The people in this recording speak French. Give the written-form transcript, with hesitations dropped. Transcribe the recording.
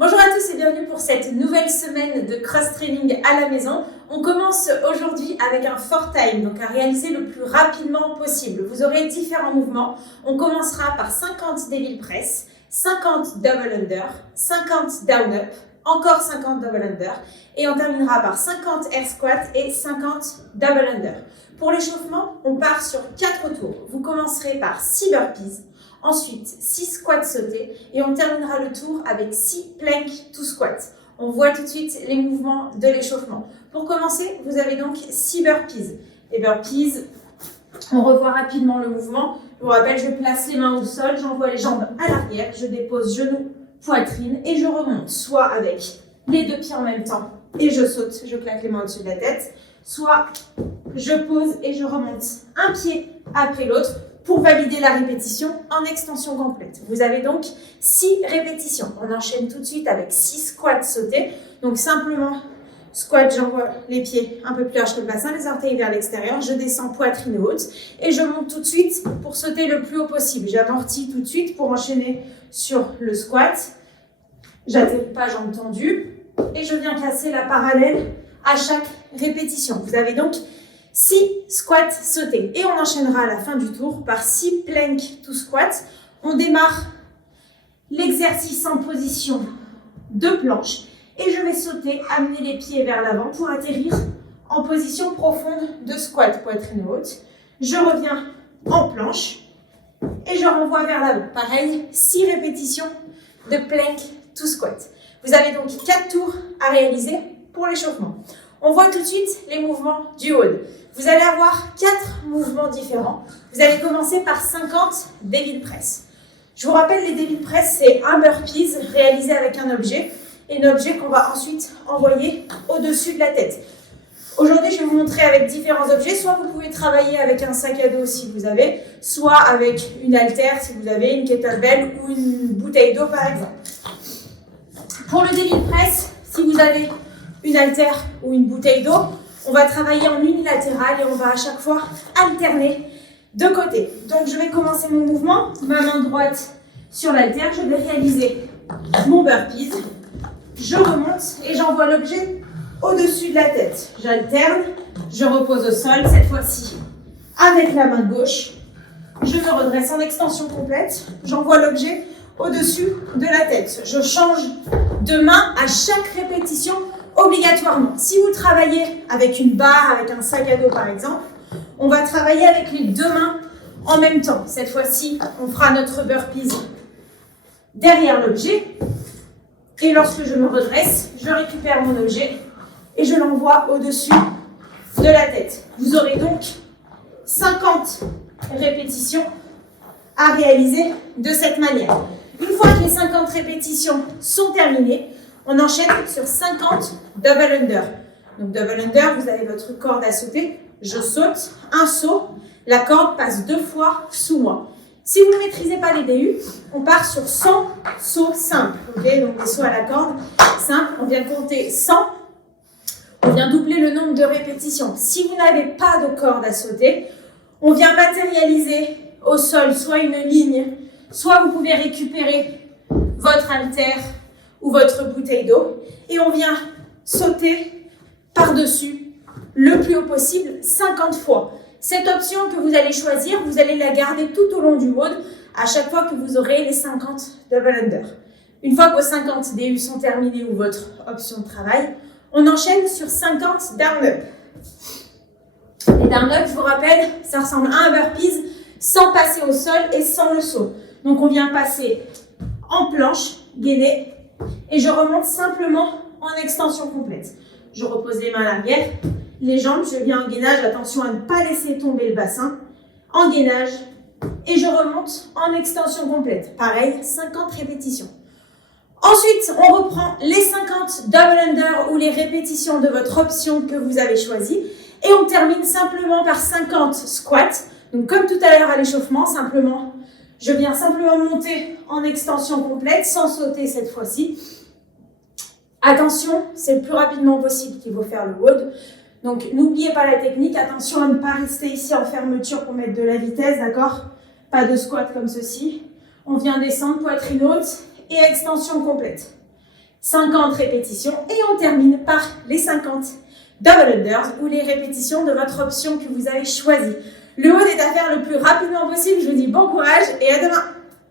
Bonjour à tous et bienvenue pour cette nouvelle semaine de cross-training à la maison. On commence aujourd'hui avec un fort time, donc à réaliser le plus rapidement possible. Vous aurez différents mouvements. On commencera par 50 devil press, 50 double under, 50 down up, encore 50 double under et on terminera par 50 air squat et 50 double under. Pour l'échauffement, on part sur 4 tours. Vous commencerez par 6 burpees. Ensuite, 6 squats sautés et on terminera le tour avec 6 plank to squat. On voit tout de suite les mouvements de l'échauffement. Pour commencer, vous avez donc 6 burpees. Les burpees, on revoit rapidement le mouvement. Je vous rappelle, je place les mains au sol, j'envoie les jambes à l'arrière, je dépose genoux, poitrine et je remonte. Soit avec les 2 pieds en même temps et je saute, je claque les mains au-dessus de la tête. Soit je pose et je remonte un pied après l'autre. Pour valider la répétition en extension complète. Vous avez donc 6 répétitions. On enchaîne tout de suite avec 6 squats sautés. Donc simplement, squat, j'envoie les pieds un peu plus large que le bassin, les orteils vers l'extérieur. Je descends poitrine haute et je monte tout de suite pour sauter le plus haut possible. J'amortis tout de suite pour enchaîner sur le squat. J'atterris pas jambes tendues et je viens casser la parallèle à chaque répétition. Vous avez donc 6 squats sautés et on enchaînera à la fin du tour par 6 plank to squat. On démarre l'exercice en position de planche et je vais sauter, amener les pieds vers l'avant pour atterrir en position profonde de squat, poitrine haute. Je reviens en planche et je renvoie vers l'avant. Pareil, 6 répétitions de plank to squat. Vous avez donc 4 tours à réaliser pour l'échauffement. On voit tout de suite les mouvements du hold. Vous allez avoir 4 mouvements différents. Vous allez commencer par 50 devil press. Je vous rappelle, les devil press, c'est un burpees réalisé avec un objet et un objet qu'on va ensuite envoyer au-dessus de la tête. Aujourd'hui, je vais vous montrer avec différents objets. Soit vous pouvez travailler avec un sac à dos si vous avez, soit avec une haltère si vous avez, une kettlebell ou une bouteille d'eau par exemple. Pour le devil press, si vous avez une haltère ou une bouteille d'eau, on va travailler en unilatéral et on va à chaque fois alterner de côté. Donc je vais commencer mon mouvement, ma main droite sur l'haltère, je vais réaliser mon burpees, je remonte et j'envoie l'objet au-dessus de la tête. J'alterne, je repose au sol, cette fois-ci avec la main gauche, je me redresse en extension complète, j'envoie l'objet au-dessus de la tête. Je change de main à chaque répétition obligatoirement. Si vous travaillez avec une barre, avec un sac à dos par exemple, on va travailler avec les 2 mains en même temps. Cette fois-ci, on fera notre burpees derrière l'objet. Et lorsque je me redresse, je récupère mon objet et je l'envoie au-dessus de la tête. Vous aurez donc 50 répétitions à réaliser de cette manière. Une fois que les 50 répétitions sont terminées, on enchaîne sur 50 double under. Donc double under, vous avez votre corde à sauter. Je saute, un saut, la corde passe 2 fois sous moi. Si vous ne maîtrisez pas les DU, on part sur 100 sauts simples. Okay, donc des sauts à la corde simples, on vient compter 100. On vient doubler le nombre de répétitions. Si vous n'avez pas de corde à sauter, on vient matérialiser au sol soit une ligne, soit vous pouvez récupérer votre haltère ou votre bouteille d'eau et on vient sauter par-dessus le plus haut possible 50 fois. Cette option que vous allez choisir, vous allez la garder tout au long du mode à chaque fois que vous aurez les 50 double under. Une fois que vos 50 DU sont terminés ou votre option de travail, on enchaîne sur 50 down up. Les down up, je vous rappelle, ça ressemble à un burpees sans passer au sol et sans le saut. Donc on vient passer en planche, gainée, et je remonte simplement en extension complète. Je repose les mains à l'arrière, les jambes, je viens en gainage, attention à ne pas laisser tomber le bassin, en gainage, et je remonte en extension complète. Pareil, 50 répétitions. Ensuite, on reprend les 50 double under ou les répétitions de votre option que vous avez choisie, et on termine simplement par 50 squats. Donc comme tout à l'heure à l'échauffement, simplement, je viens simplement monter en extension complète, sans sauter cette fois-ci. Attention, c'est le plus rapidement possible qu'il faut faire le WOD. Donc n'oubliez pas la technique, attention à ne pas rester ici en fermeture pour mettre de la vitesse, d'accord? Pas de squat comme ceci. On vient descendre, poitrine haute et extension complète. 50 répétitions et on termine par les 50 double unders ou les répétitions de votre option que vous avez choisie. Le haut est à faire le plus rapidement possible. Je vous dis bon courage et à demain.